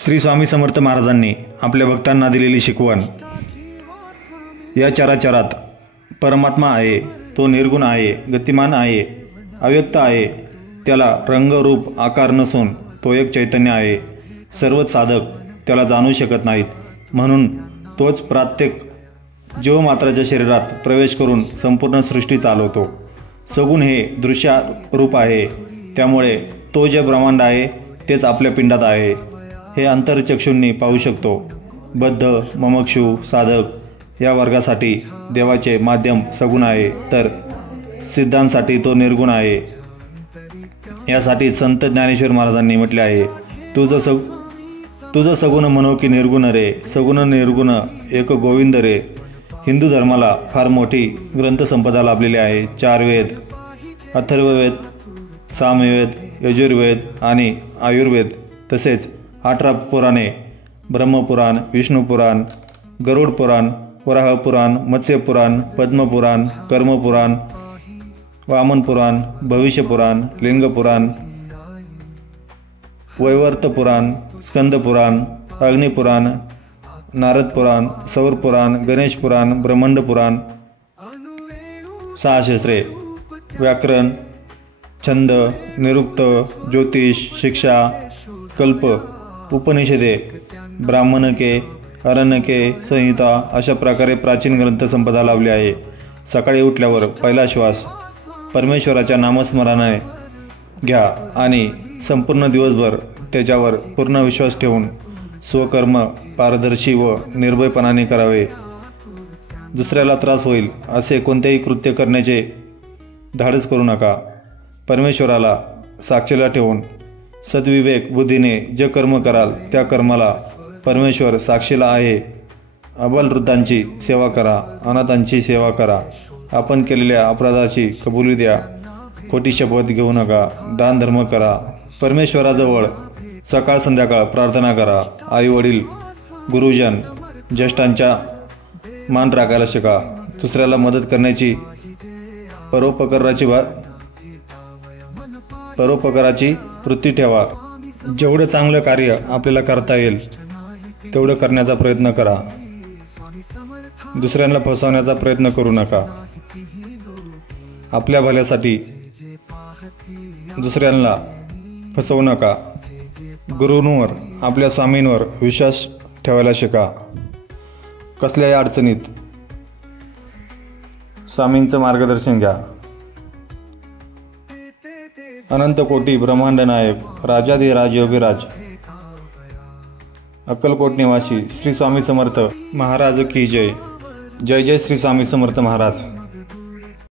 श्री स्वामी समर्थ महाराजांनी आपल्या भक्तांना दिलेली शिकवण, या चराचरात परमात्मा आहे, तो निर्गुण आहे, गतिमान आहे, अव्यक्त आहे, त्याला रंग रूप आकार नसून तो एक चैतन्य आहे। सर्वच साधक त्याला जाणू शकत नाहीत, म्हणून तोच प्रत्येक जीवमात्राच्या शरीरात प्रवेश करून संपूर्ण सृष्टी चालवतो। सगुण हे दृश्य रूप आहे, त्यामुळे तो जे ब्रह्मांड आहे तेच आपल्या पिंडात आहे हे अंतरचक्षुंनी पाहू शकतो। बद्ध, मुमुक्षु, साधक या वर्गासाठी देवाचे माध्यम सगुण आहे, तर सिद्धांसाठी तो निर्गुण आहे। यासाठी संत ज्ञानेश्वर महाराजांनी म्हटले आहे, तुझं सगुण म्हणो की निर्गुण रे, सगुण निर्गुण एक गोविंद रे। हिंदू धर्माला फार मोठी ग्रंथसंपदा लाभलेली आहे। 4 वेद, अथर्ववेद, सामवेद, यजुर्वेद आणि आयुर्वेद, तसेच 18 पुराणे, ब्रह्मपुराण, विष्णुपुराण, गरुड पुराण, वराह पुराण, मत्स्य पुराण, पद्मपुराण, कर्मपुराण, वामन पुराण, भविष्य पुराण, लिंग पुराण, वैवर्त पुराण, स्कंद पुराण, अग्निपुराण, नारद पुराण, सौर पुराण, गणेश पुराण, ब्रह्मांड पुराण, 6 शास्त्रे, व्याकरण, छंद, निरुक्त, ज्योतिष, शिक्षा, कल्प, उपनिषदे, ब्राह्मणके, अरण्यके, संहिता अशा प्रकारे प्राचीन ग्रंथसंपदा लाभली आहे। सकाळी उठल्यावर पहिला श्वास परमेश्वराच्या नामस्मरणाने घ्या आणि संपूर्ण दिवसभर त्याच्यावर पूर्ण विश्वास ठेवून स्वकर्म पारदर्शी व निर्भयपणाने करावे। दुसऱ्याला त्रास होईल असे कोणतेही कृत्य करण्याचे धाडस करू नका। परमेश्वराला साक्षीला ठेवून सद्विवेक बुद्धीने जे कर्म कराल त्या कर्माला परमेश्वर साक्षीला आहे। अबलवृद्धांची सेवा करा, अनाथांची सेवा करा, आपण केलेल्या अपराधाची कबुली द्या, खोटी शपथ घेऊ नका, दान धर्म करा, परमेश्वराजवळ सकाळ संध्याकाळ प्रार्थना करा, आई वडील, गुरुजन, ज्येष्ठांचा मान राखायला शिका, दुसऱ्याला मदत करण्याची परोपकाराची वृत्ती ठेवा। जेवढं चांगलं कार्य आपल्याला करता येईल तेवढं करण्याचा प्रयत्न करा। दुसऱ्यांना फसवण्याचा प्रयत्न करू नका। आपल्या भल्यासाठी दुसऱ्यांना फसवू नका। गुरूंवर, आपल्या स्वामींवर विश्वास ठेवायला शिका। कसल्याही अडचणीत स्वामींचं मार्गदर्शन घ्या। अनंत कोटी ब्रह्मांड नायक, राजाधिराज योगीराज, अक्कलकोट निवासी श्री स्वामी समर्थ महाराज की जय। जय जय श्री स्वामी समर्थ महाराज।